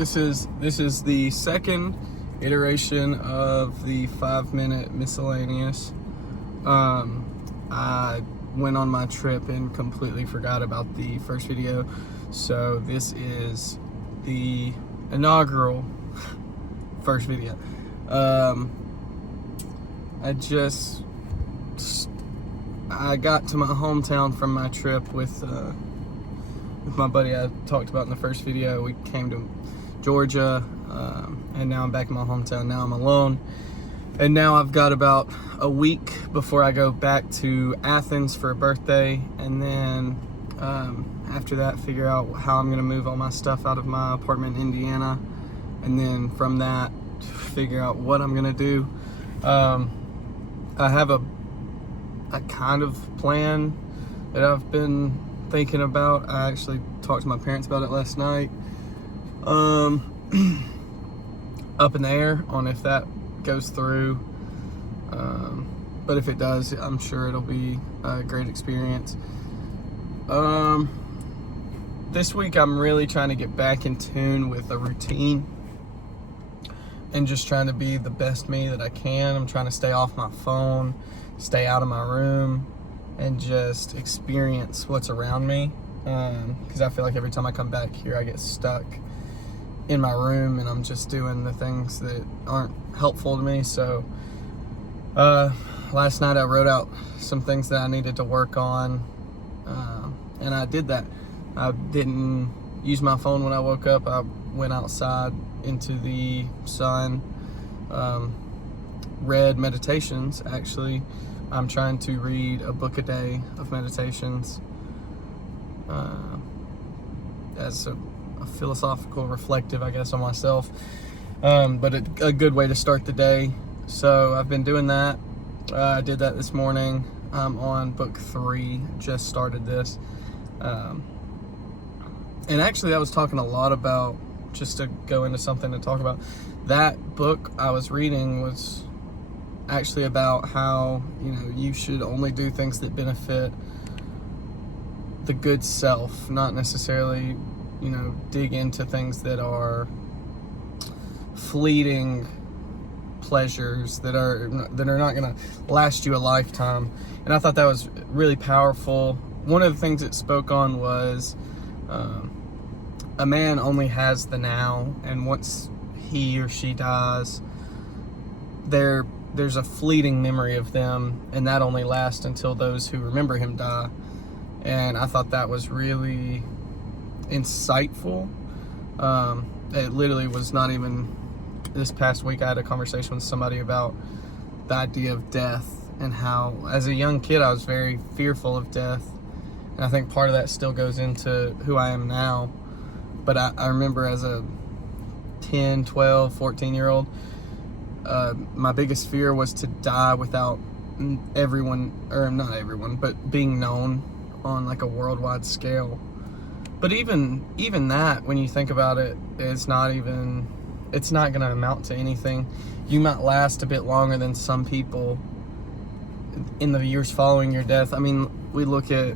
This is the second iteration of the 5-minute miscellaneous. I went on my trip and completely forgot about the first video, so this is the inaugural first video. I got to my hometown from my trip with my buddy I talked about in the first video. We came to Georgia, and now I'm back in my hometown. Now I'm alone, and now I've got about a week before I go back to Athens for a birthday, and then after that figure out how I'm gonna move all my stuff out of my apartment in Indiana, and then from that figure out what I'm gonna do. I have a kind of plan that I've been thinking about. I actually talked to my parents about it last night. Up in the air on if that goes through, but if it does, I'm sure it'll be a great experience. This week I'm really trying to get back in tune with a routine and just trying to be the best me that I can. I'm trying to stay off my phone, stay out of my room, and just experience what's around me, because I feel like every time I come back here I get stuck in my room and I'm just doing the things that aren't helpful to me. So last night I wrote out some things that I needed to work on, and I did that. I didn't use my phone when I woke up. I went outside into the sun, read meditations. Actually, I'm trying to read a book a day of meditations as a philosophical, reflective, I guess, on myself, but a good way to start the day. So I've been doing that. I did that this morning. I'm on book 3, just started this, and actually I was talking a lot about, just to go into something to talk about, that book I was reading was actually about how, you should only do things that benefit the good self, not necessarily, dig into things that are fleeting pleasures that are not going to last you a lifetime. And I thought that was really powerful. One of the things it spoke on was a man only has the now, and once he or she dies, there's a fleeting memory of them, and that only lasts until those who remember him die. And I thought that was really insightful. It literally was not even this past week I had a conversation with somebody about the idea of death, and how as a young kid I was very fearful of death, and I think part of that still goes into who I am now. But I remember as a 10, 12, 14-year-old, my biggest fear was to die without everyone, or not everyone, but being known on like a worldwide scale. But even that, when you think about it, it's not going to amount to anything. You might last a bit longer than some people in the years following your death. I mean, we look at,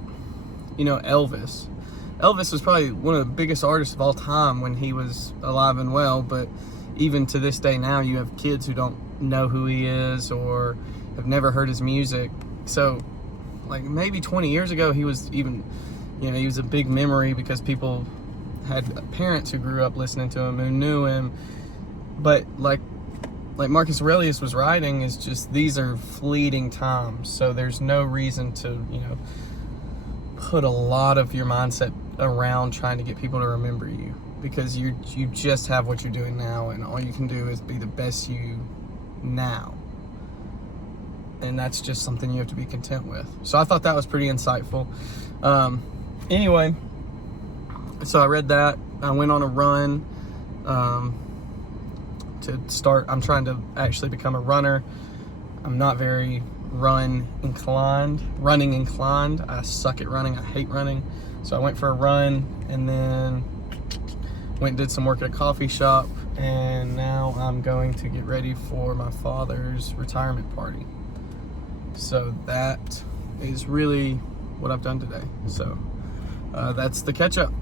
Elvis. Elvis was probably one of the biggest artists of all time when he was alive and well, but even to this day now, you have kids who don't know who he is or have never heard his music. So, like, maybe 20 years ago, he was even, he was a big memory because people had parents who grew up listening to him, who knew him. But like Marcus Aurelius was writing, is just, these are fleeting times. So there's no reason to, put a lot of your mindset around trying to get people to remember you, because you just have what you're doing now, and all you can do is be the best you now. And that's just something you have to be content with. So I thought that was pretty insightful. Anyway, so I read that. I went on a run to start. I'm trying to actually become a runner. I'm not very running inclined. I suck at running. I hate running. So I went for a run, and then went and did some work at a coffee shop, and now I'm going to get ready for my father's retirement party. So that is really what I've done today. So that's the catch up.